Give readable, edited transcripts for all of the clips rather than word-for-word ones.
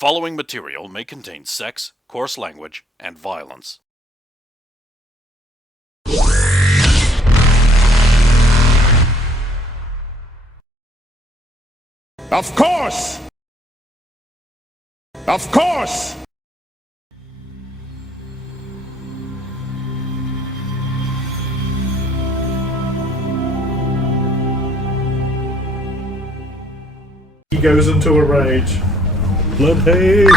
following material may contain sex, coarse language, and violence. Of course! Of course! He goes into a rage. Blood haze!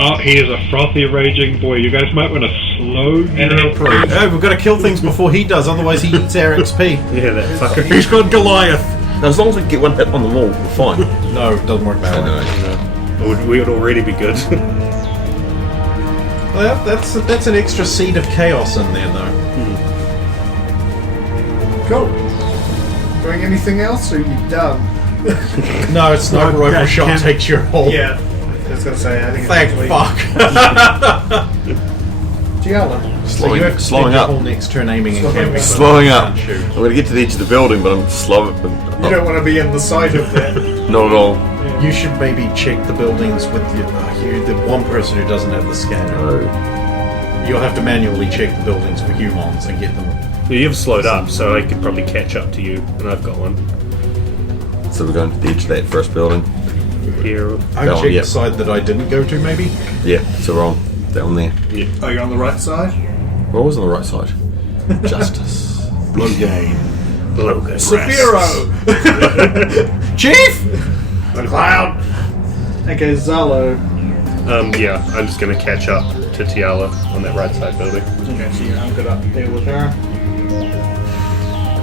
Oh, he is a frothy, raging boy. You guys might want to slow your approach. Oh, we've got to kill things before he does, otherwise he eats our XP. Yeah, that fucker. He's got Goliath! Now, as long as we get one hit on the wall, we're fine. No, it doesn't work that way. We would already be good. Well, that's an extra seed of chaos in there, though. Cool. Doing anything else, or are you done? No, it's sniper rifle shot takes your whole... Yeah, I was going to say, I think Thank it's fuck. Teala. So you have to slowing spend your up. whole next turn aiming and camping. Slowing up. Shoot. I'm going to get to the edge of the building, but I'm slow. You don't want to be in the sight of that. Not at all. You should maybe check the buildings with the one person who doesn't have the scanner. No. You'll have to manually check the buildings for humans and get them. You've slowed up, so I could probably catch up to you, and I've got one. So we're going to the edge of that first building. Here. I That one, checked yeah. the side that I didn't go to, maybe? Yeah, so we're on that one there. Oh, you're on the right side? What was on the right side? Justice. Logain. Logan. Severo! Chief! McLeod! Okay, Zaalo. Yeah, I'm just gonna catch up to Teala on that right side building. Okay, so you're anchored up there with her.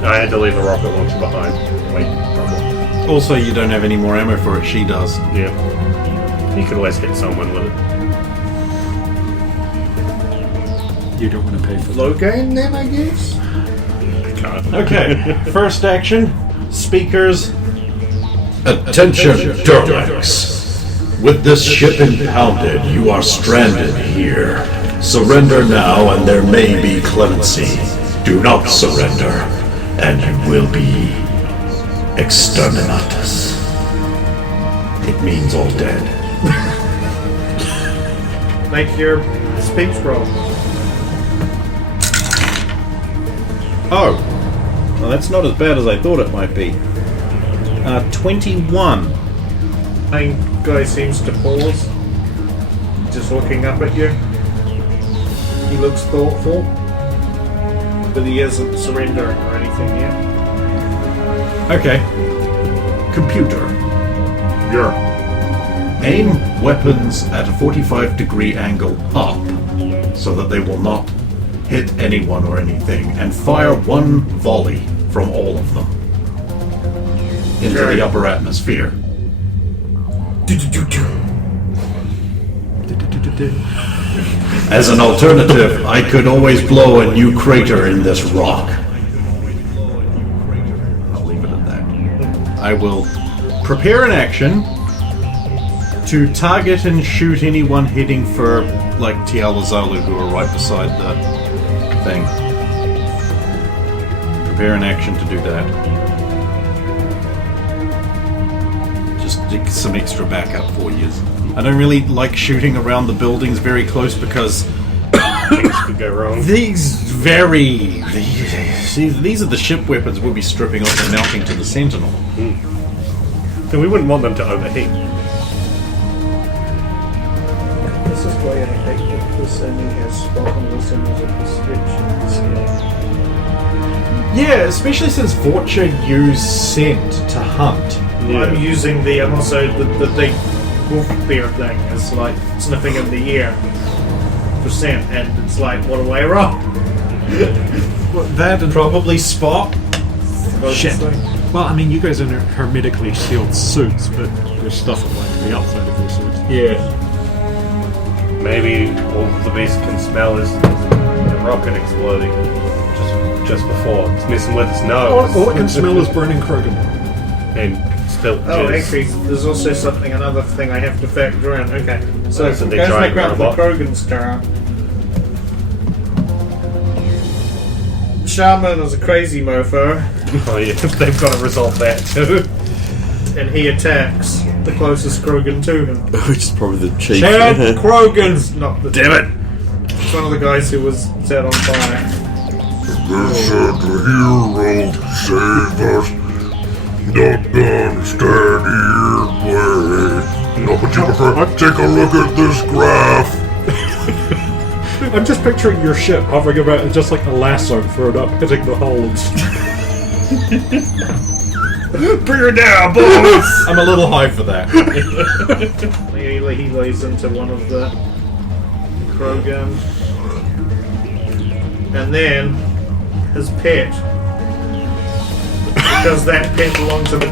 I had to leave a rocket launcher behind. Wait, problem. Also, you don't have any more ammo for it, she does. Yeah. You could always hit someone with it. You don't want to pay for that. Logain, then, I guess? Can't. Okay, first action, speakers. Attention, derelics. With this ship impounded, you are stranded here. Surrender now, and there may be clemency. Do not surrender, and you will be exterminatus. It means all dead. Make your speech roll. Oh, well, that's not as bad as I thought it might be. 21. Main guy seems to pause. Just looking up at you. He looks thoughtful. But he isn't surrendering or anything yet. Okay. Computer. Yeah. Aim weapons at a 45-degree angle up, so that they will not hit anyone or anything, and fire one volley from all of them into the upper atmosphere. As an alternative, I could always blow a new crater in this rock. I'll leave it at that. I will prepare an action to target and shoot anyone heading for, like, Teala Zalu, who are right beside the thing. Prepare an action to do that. Just dig some extra backup for you. I don't really like shooting around the buildings very close because Things could go wrong. these are the ship weapons we'll be stripping off and mounting to the Sentinel. So we wouldn't want them to overheat. This is why I hate that this enemy has spoken listen as a prescription. Yeah, especially since Vorcha used scent to hunt. I'm using I'm also the big wolf bear thing. It's like sniffing in the air for scent, and it's like, what do I roll? That and probably spot. Shit. Well, I mean, you guys are in hermetically sealed suits, but there's stuff like the outside of your suits. Yeah. Maybe all the beast can smell is the rocket exploding just before. It's messing with its nose. All it can smell is burning Krogan. And spilt Oh, jizz. actually, there's also another thing I have to factor in. Okay, so So guys the make giant up the robot. Krogan's turn. Shaman is a crazy mofo, Oh yeah, they've got to resolve that too. and he attacks. the closest Krogan to him. Which is probably the chief. Chad Krogan's not the. Damn it! It's one of the guys who was set on fire. This is the hero to save us. Not gonna stand here and wait. No, but you prefer take a look at this graph. I'm just picturing your ship hovering about and just like a lasso thrown up, hitting the holds. Bring her down, boys! I'm a little high for that. He lays into one of the Krogan. And then his pet, because that pet belonged to the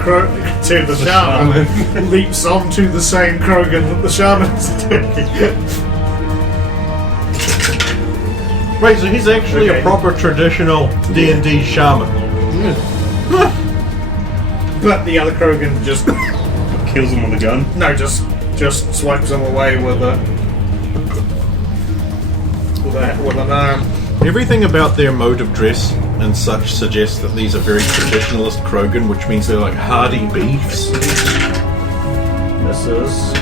shaman, leaps onto the same Krogan that the shaman's attacking. Right, so he's actually a proper traditional D&D shaman. But the other Krogan just Kills him with a gun. no, just swipes him away with an arm. Everything about their mode of dress and such suggests that these are very traditionalist Krogan, which means they're like hardy beefs. This is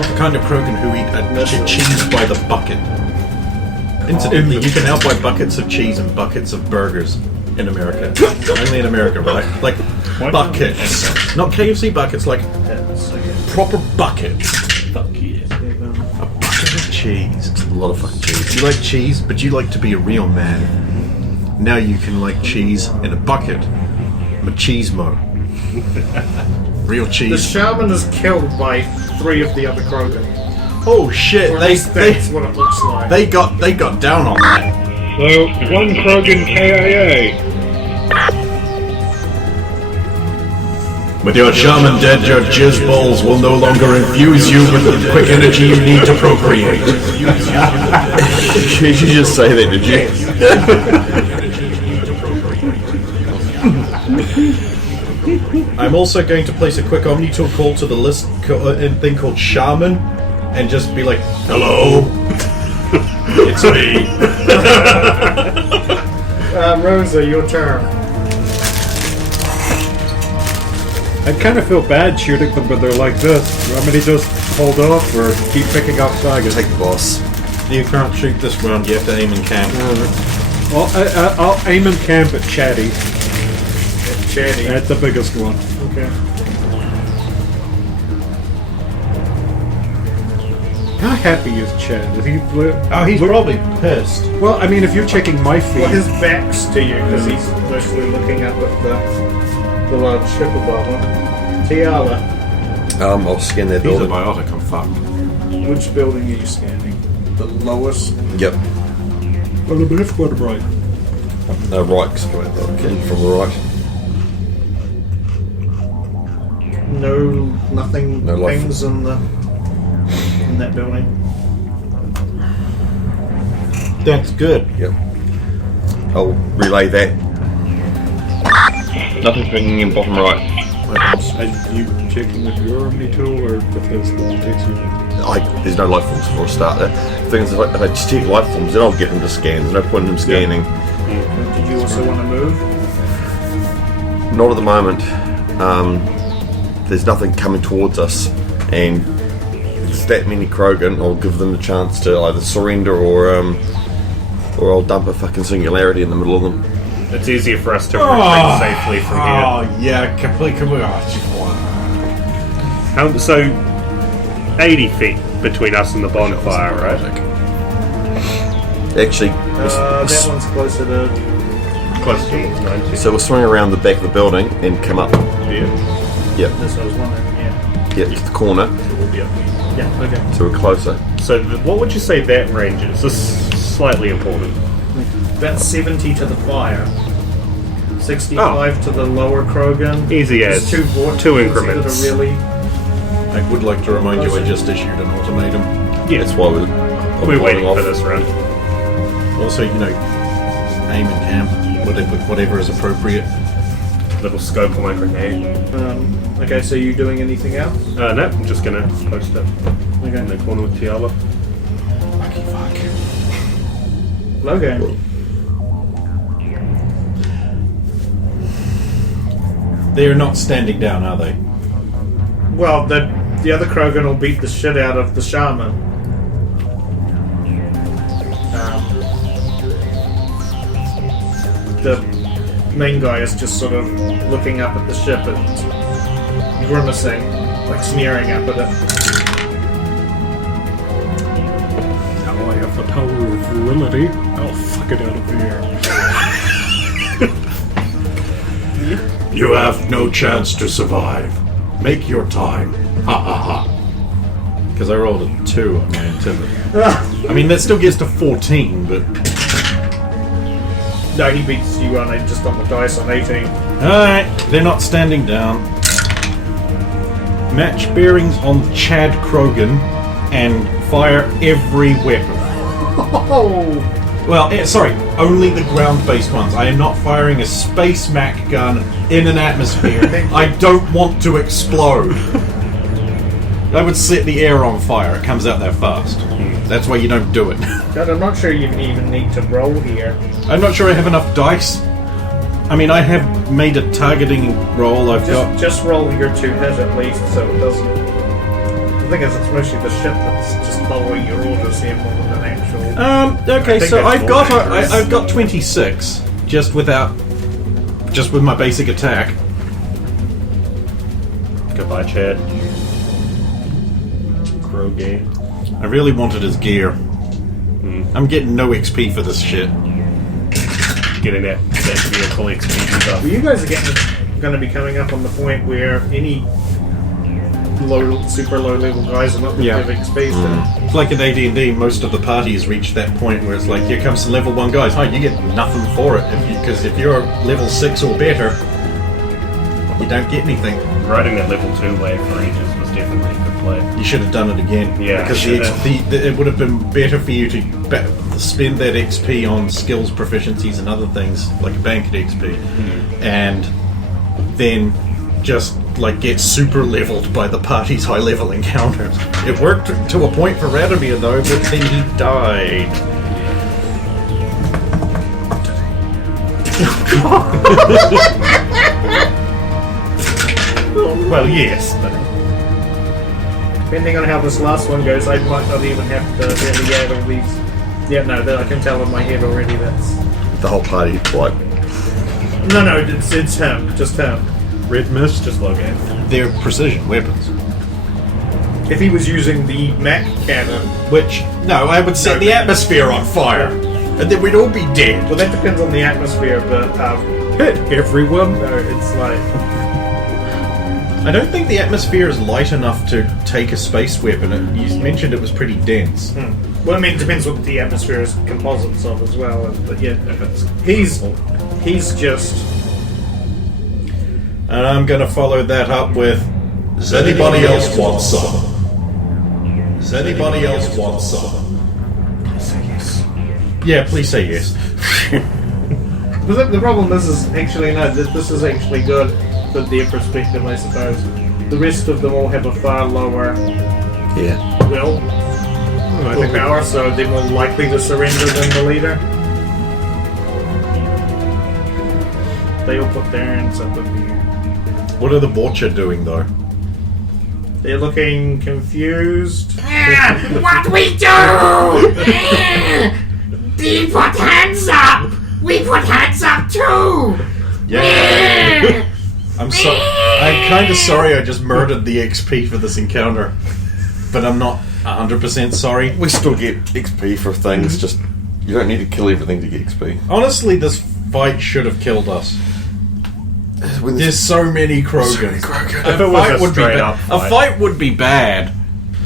The kind of Krogan who eat cheese by the bucket. Incidentally, you can now buy buckets of cheese and buckets of burgers in America. Only in America, right? Like buckets. Not KFC buckets, like proper buckets. Fuck yeah. A bucket of cheese. A lot of fucking cheese. You like cheese, but you like to be a real man. Now you can like cheese in a bucket. Machismo. Real The cheese. shaman is killed by 3 of the other Krogan. Oh shit! Or at least that's what it looks like. They got down on that. So, one Krogan KIA. With your shaman dead, your jizz balls will no longer infuse you with the quick energy you need to procreate. Did you just say that, did you? I'm also going to place a quick Omnitool call to the list thing called Shaman, and just be like, "Hello, it's me." Rosa, your turn. I kind of feel bad shooting them when they're like this. You want me to just hold off or keep picking up targets? Take the boss. You can't shoot this round. You have to aim and camp. Well, I'll aim and camp at Chatty. Chatty. That's the biggest one. Okay. How happy is Chad? Is he? Oh, he's probably pissed. Well, I mean, if you're checking my feed, Well, his back's to you because he's mostly looking up at the large ship above him. Teala, I'll scan that He's a building. biotic. I'm fucked. which building are you scanning? The lowest? Yep. on the left or the right? Right, because from the right. Nothing No life. things in that building. That's good. Yep. I'll relay that. Nothing's bringing in bottom right. Are you checking with your Omnitool or with his Vortex unit? There's no life forms for a start. The thing is, if I just take life forms, then I'll get them to scan. There's no point in them scanning. Did you also want to move? Not at the moment. There's nothing coming towards us, and if there's that many Krogan, I'll give them a chance to either surrender or I'll dump a fucking singularity in the middle of them. It's easier for us to retreat safely from here. Oh yeah, completely. So, 80 feet between us and the bonfire, right? Actually, That one's closer to. Close to 90. so we'll swing around the back of the building and come up. Yeah. Yep. That's what I was wondering. Yeah. Yep, to the corner, Yeah. Okay. so we're closer. So, what would you say that range is? This is slightly important. About 70 to the fire. 65 to the lower Krogan. Easy There's as. two vortexes Two increments. that are really. I would like to remind you, I just issued an ultimatum. Yeah, That's why we're holding waiting off. for this round. Also, aim and camp, whatever is appropriate. Little scope on my grenade. Okay, so you doing anything else? No, I'm just gonna post it in the Okay. corner with Teala. Logain. They're not standing down, are they? Well, the other Krogan will beat the shit out of the shaman. The main guy is just sort of looking up at the ship and grimacing, like sneering up at it. Now I have the power of virility. I'll fuck it out of here. You have no chance to survive. Make your time. Ha ha ha. Because I rolled a 2 on my intimidate. I mean, that still gets to 14, but... No, he beats you on it just on the dice on 18. Alright, they're not standing down. Match bearings on Chad Krogan and fire every weapon. Oh! Well, sorry, only the ground-based ones. I am not firing a space Mac gun in an atmosphere. I don't want to explode. That would set the air on fire. It comes out that fast. That's why you don't do it. God, I'm not sure you even need to roll here. I'm not sure I have enough dice. I mean, I have made a targeting roll. Just roll your 2 hit at least, so it doesn't. The thing is, it's mostly the ship that's just following your orders here more than actual. Okay, so I've got 26 just with my basic attack. Goodbye, Chad. Rogain. I really wanted his gear. I'm getting no XP for this shit. Getting that vehicle XP stuff. Well, you guys are going to be coming up on the point where any super low level guys are not going to give XP. So. It's like in AD&D, most of the parties reach that point where it's like, here comes some level 1 guys. You get nothing for it. Because if you're level 6 or better, you don't get anything. Riding that level 2 wave for ages was definitely a good play. You should have done it again. Yeah, because it would have been better for you to spend that XP on skills, proficiencies, and other things, like bank XP, and then just like get super leveled by the party's high level encounters. It worked to a point for Radomir though, but then he died. Well, yes, but depending on how this last one goes, I might not even have to really add all these. Yeah, no, I can tell in my head already that's... The whole party, what? No, it's him. Just him. Red mist. just Logain. They're precision weapons. If he was using the Mac cannon... Which, no, I would set the atmosphere on fire, and then we'd all be dead. Well, that depends on the atmosphere, but... Hit everyone. No, it's like... I don't think the atmosphere is light enough to take a space weapon. You mentioned it was pretty dense. Well, I mean, it depends what the atmosphere is composites of as well. But yeah, he's just... And I'm going to follow that up with... Does anybody else want some? Does anybody else want some? Please say yes. Yeah, please say yes. But the problem is actually, no, this is actually good from their perspective, I suppose. The rest of them all have a far lower will or power, so they're more likely to surrender than the leader. They all put their hands up in the air. What are the Borcha doing, though? They're looking confused. What we do? We put hands up! We put hands up too! Yeah. I'm kind of sorry I just murdered the XP for this encounter. But I'm not 100% sorry. We still get XP for things, just... You don't need to kill everything to get XP. Honestly, this fight should have killed us. There's so many Krogan. A fight would be bad.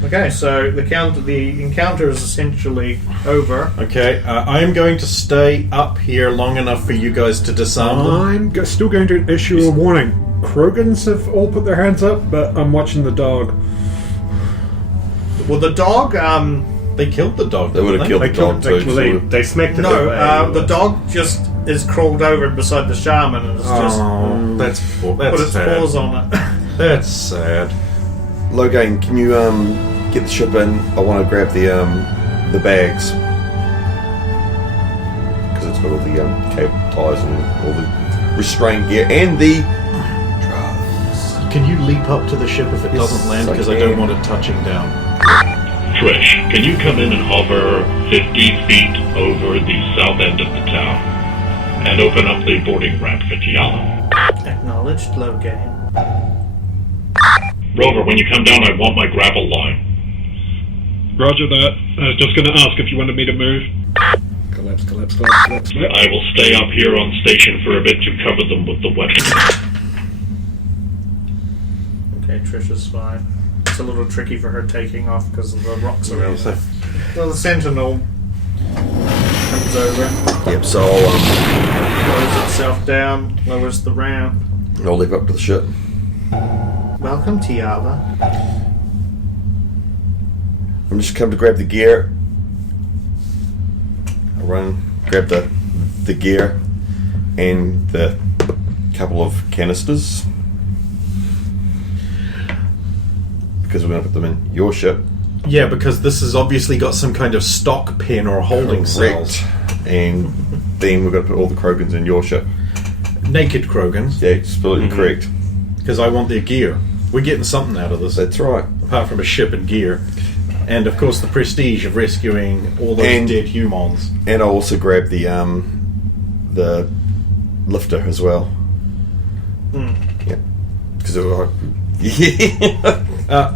Okay, so the encounter is essentially over. Okay, I am going to stay up here long enough for you guys to disarm them. I'm still going to issue a warning. Krogans have all put their hands up, but I'm watching the dog. Well, the dog, they killed the dog. They would have killed the dog too. They smacked it no, away. the dog just is crawled over beside the shaman and it's just that's put its sad. paws on it. That's sad. Logain, can you get the ship in? I want to grab the bags. Because it's got all the cable ties and all the restraint gear and the Can you leap up to the ship if it doesn't land? Because I don't want it touching down. Trish, can you come in and hover 50 feet over the south end of the town and open up the boarding ramp for Teala? Acknowledged, Logain. Rover, when you come down, I want my grapple line. Roger that. I was just going to ask if you wanted me to move. Collapse. I will stay up here on station for a bit to cover them with the weapon. Okay, Trisha's fine. It's a little tricky for her taking off because of the rocks around her. Well, the Sentinel comes over, Yep, so lowers itself down, lowers the ramp. I'll leap up to the ship. Welcome, Teala. I'm just come to grab the gear. I run, grab the gear and the couple of canisters. Because we're going to put them in your ship. Yeah, because this has obviously got some kind of stock pen or holding cells. And then we're going to put all the Krogans in your ship. Naked Krogans. Yeah, absolutely correct. Because I want their gear. We're getting something out of this. That's right. Apart from a ship and gear. And of course the prestige of rescuing all those dead humans. And I'll also grab the lifter as well. Yeah. Because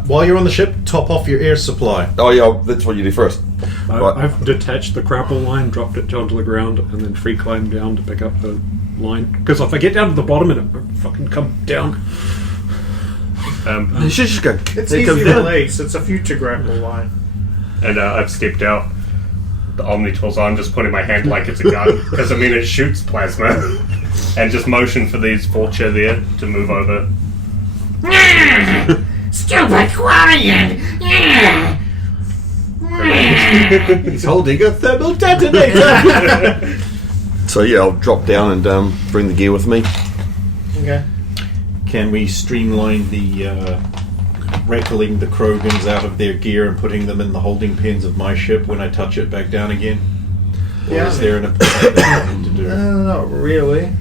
while you're on the ship, top off your air supply. Oh yeah, that's what you do first. Right. I've detached the grapple line, dropped it onto the ground, and then free climbed down to pick up the line. Because if I get down to the bottom and it fucking come down. You should just go. It's easy to release. It's a future grapple line. And I've stepped out. The Omni tools on, just putting my hand like it's a gun. Because, I mean, it shoots plasma. And just motion for these vulture there to move over. Stupid QUarian! He's holding a thermal detonator! So yeah, I'll drop down and bring the gear with me. Okay. Can we streamline the wrestling the Krogans out of their gear and putting them in the holding pens of my ship when I touch it back down again? Or is there an thing to do? Not really.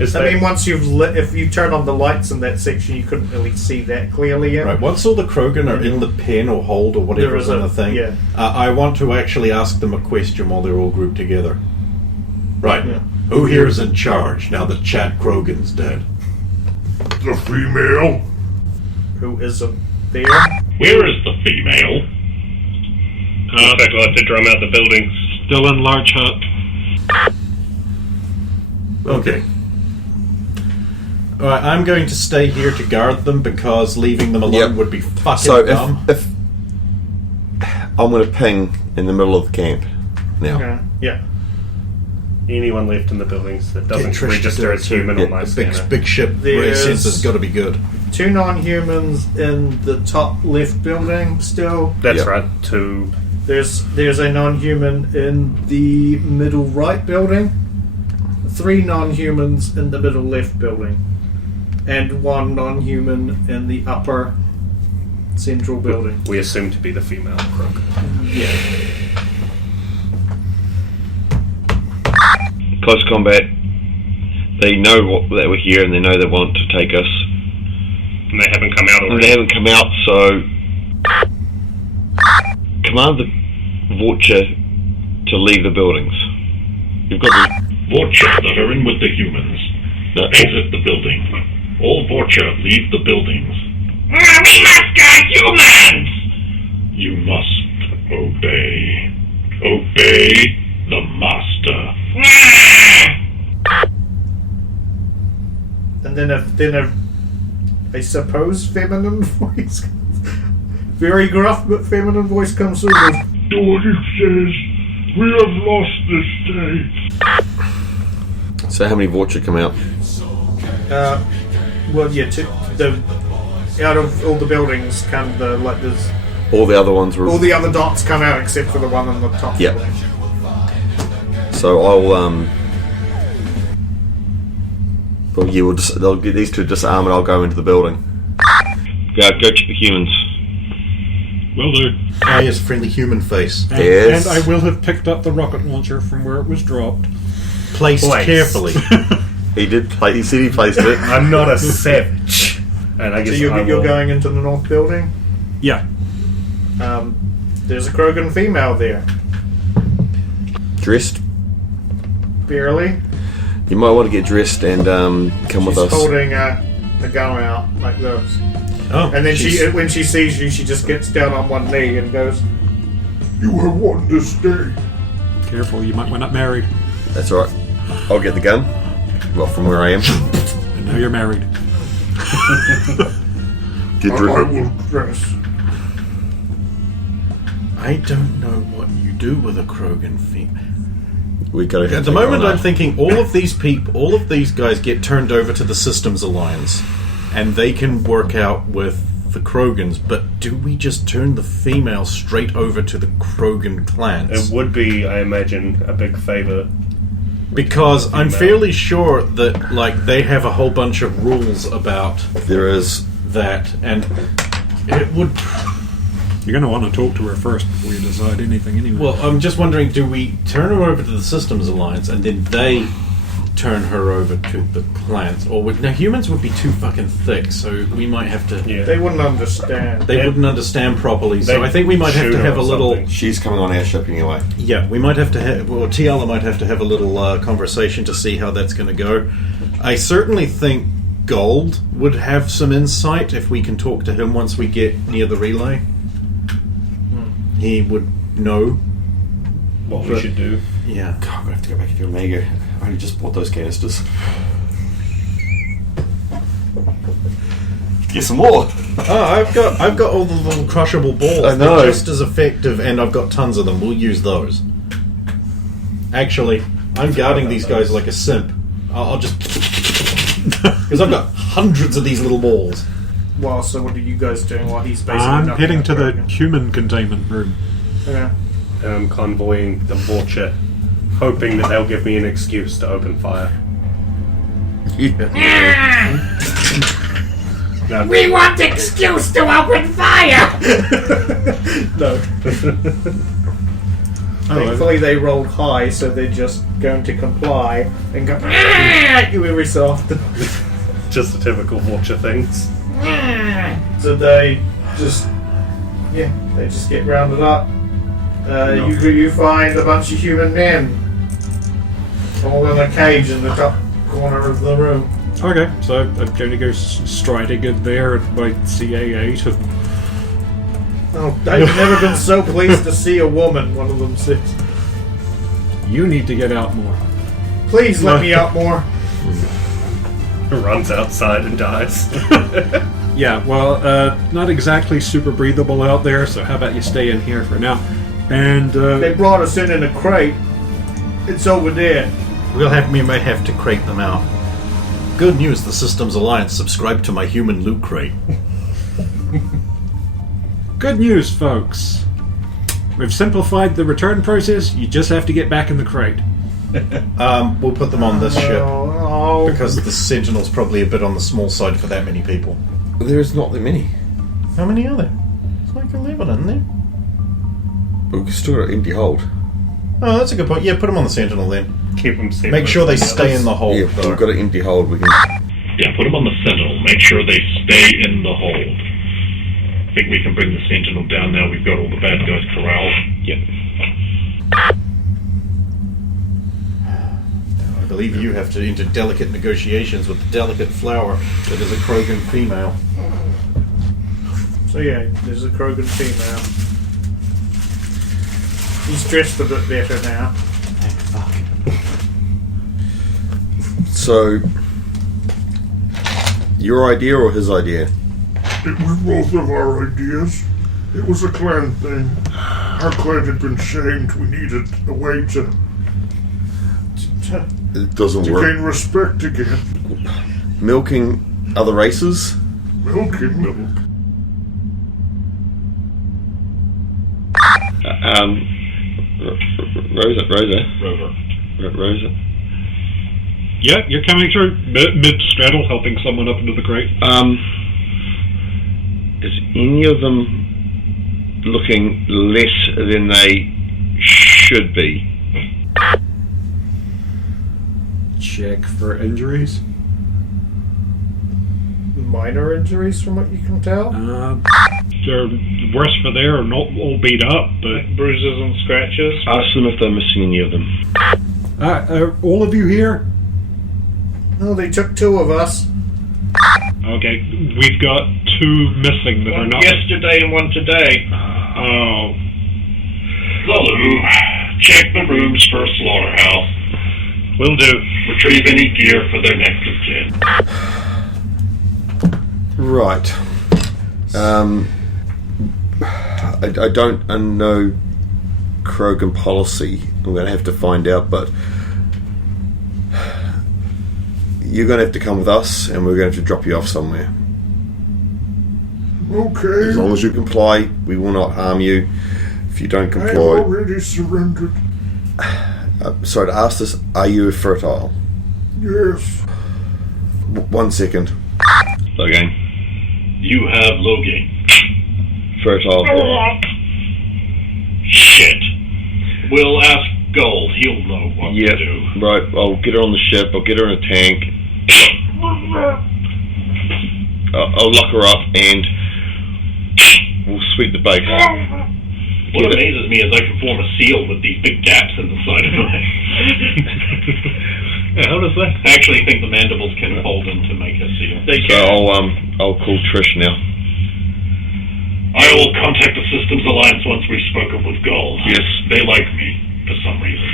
I mean, once you've if you turn on the lights in that section, you couldn't really see that clearly yet. Right, once all the Krogan are in the pen or hold or whatever is on the thing, I want to actually ask them a question while they're all grouped together. Right, who here is in charge now that Chad Krogan's dead? The female. Who isn't there? Where is the female? In fact, I'll have to drum out the building. Still in large hut. Okay. Alright, I'm going to stay here to guard them because leaving them alone would be fucking dumb. If I'm going to ping in the middle of the camp now. Okay. Yeah. Anyone left in the buildings that doesn't register as human on my scanner. Big ship race sensor's got to be good. 2 non-humans in the top left building still. That's right. 2. There's a non-human in the middle right building. 3 non-humans in the middle left building. And 1 non-human in the upper central building. We assume to be the female Krogan. Yeah. Close combat. They know that we're here and they know they want to take us. And they haven't come out already. And they haven't come out, so command the Vulture to leave the buildings. You've got the Vulture that are in with the humans. Exit the building. All Vulture leave the buildings. We must guard humans! You must obey. Obey the master. And then I suppose feminine voice, very gruff but feminine voice comes through. Do what he says. We have lost this day. So how many Vulture come out? Well, yeah, out of all the buildings come there's All the other ones were. all the other dots come out except for the one on the top. Yep. building. So I'll well, you will they'll get these 2 disarm and I'll go into the building. Go check the humans. Will do. His friendly human face. And, Yes. and I will have picked up the rocket launcher from where it was dropped. Placed carefully. He did play. He said he placed it. I'm not a savage. And I So guess you're going into the north building? Yeah. There's a Krogan female there. Dressed? Barely. You might want to get dressed and come with us. She's holding a gun out like this. Oh, And then when she sees you, she just gets down on one knee and goes, You have won this day. Careful, you might wind up married. That's alright. I'll get the gun. Well, from where I am. And now you're married. Get I dressed. will dress. I don't know what you do with a Krogan female. We gotta At the moment, I'm thinking all of these guys get turned over to the Systems Alliance, and they can work out with the Krogans. But do we just turn the female straight over to the Krogan clans? It would be, I imagine, a big favour. Because I'm fairly sure that they have a whole bunch of rules about There is. that, and it would. You're going to want to talk to her first before you decide anything anyway. Well, I'm just wondering, do we turn her over to the Systems Alliance and then they turn her over to the clans? Or now humans would be too fucking thick, so we might have to. Yeah. they wouldn't understand. They wouldn't understand properly, so They I think we might have shoot to her have a or little. something. She's coming on our ship anyway. Yeah, we might have to have. Well, Teala might have to have a little conversation to see how that's going to go. I certainly think Gold would have some insight if we can talk to him once we get near the relay. He would know. What we should do. Yeah. God, I'm gonna have to go back into Omega. I only just bought those canisters. Get some more. Oh, I've got all the little crushable balls. I know. They're just as effective, and I've got tons of them. We'll use those. Actually, I'm guarding these guys like a simp. I'll just because I've got hundreds of these little balls. Well, so what are you guys doing while he's basically I'm knocking heading out to the Krogan? human containment room. Yeah. Convoying the Vulture, hoping that they'll give me an excuse to open fire. No. We want excuse to open fire! No. Thankfully they rolled high, so they're just going to comply and go at you every so often. Just the typical Vulture things. So they just get rounded up. You find a bunch of human men all in a cage in the top corner of the room. Okay, so I'm going to go striding in there at my CA8 and Oh, I've never been so pleased to see a woman, one of them says. you need to get out more. Please let me out more. Runs outside and dies. Yeah, well, not exactly super breathable out there, so how about you stay in here for now? And, They brought us in a crate. It's over there. We may have to crate them out. Good news, the Systems Alliance subscribed to my human loot crate. good news, folks. We've simplified the return process, you just have to get back in the crate. We'll put them on this ship. Oh, Because the Sentinel's probably a bit on the small side for that many people. There's not that many. How many are there? It's like 11, isn't there? We've still got an empty hold. Oh, that's a good point. Yeah, put them on the Sentinel then. Keep them separate. Make sure they from the stay others. in the hold, Yeah, though. we've got an empty hold. We can. Yeah, put them on the Sentinel. Make sure they stay in the hold. I think we can bring the Sentinel down now. We've got all the bad guys corralled. Yep. I believe you have to enter delicate negotiations with the delicate flower that is a Krogan female. so yeah, there's a Krogan female. He's dressed a bit better now. So, your idea or his idea? It was both of our ideas. It was a clan thing. Our clan had been shamed. We needed a way to It doesn't gain work. respect again. Milking other races? Milking. Rosa. Yeah, you're coming through mid-straddle, helping someone up into the crate. Is any of them looking less than they should be? Check for injuries. minor injuries from what you can tell? They're worse for there, not all beat up, but Bruises and scratches? Ask them if they're missing any of them. are all of you here? No, they took 2 of us. Okay, we've got 2 missing that are One not. yesterday and one today. Oh, Zalo, check the rooms for a slaughterhouse. Will do. Retrieve any gear for their next of kin. Right. I don't know Krogan policy. I'm going to have to find out, but you're going to have to come with us, and we're going to have to drop you off somewhere. Okay. As long as you comply, we will not harm you. If you don't I've comply... already surrendered. sorry to ask this, are you fertile? Yes. 1 second. Logain. You have Logain. Fertile. Shit. We'll ask Gold. He'll know what to do. Right. I'll get her on the ship. I'll get her in a tank. I'll lock her up and we'll sweep the base. What amazes me is I can form a seal with these big gaps in the side of my... How does that? I actually think the mandibles can fold in to make a seal. So I'll call Trish now. I will contact the Systems Alliance once we've spoken with Gold. Yes, they like me for some reason.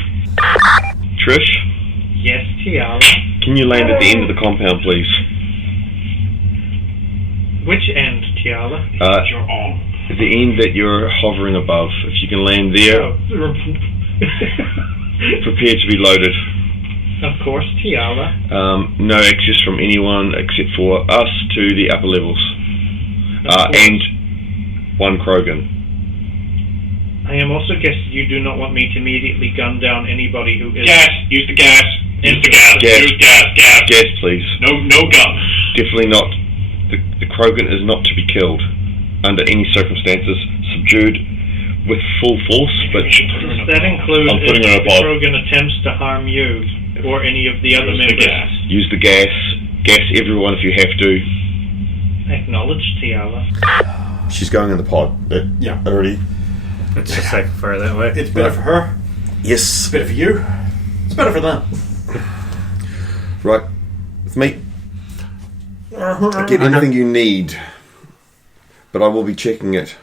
Trish, Yes, Teala. can you land at the end of the compound, please? Which end, Teala? You're on. The end that you're hovering above. If you can land there, prepare to be loaded. Of course, Teala. No access from anyone except for us to the upper levels. And 1 Krogan. I am also guessing you do not want me to immediately gun down anybody who is... Gas! Use the gas! Use the gas! Gas. Use gas! Gas! Gas, please. No gun! Definitely not. The Krogan is not to be killed under any circumstances, subdued with full force, but Does that include I'm putting if her in a the pod. Krogan attempts to harm you or any of the other Use the members? gas. Use the gas. Gas everyone if you have to. Acknowledge, Teala. She's going in the pod. Yeah. Already. It's just safer for her that way. It's better for her. Yes. It's better for you. It's better for them. Right. With me. Get anything you need. But I will be checking it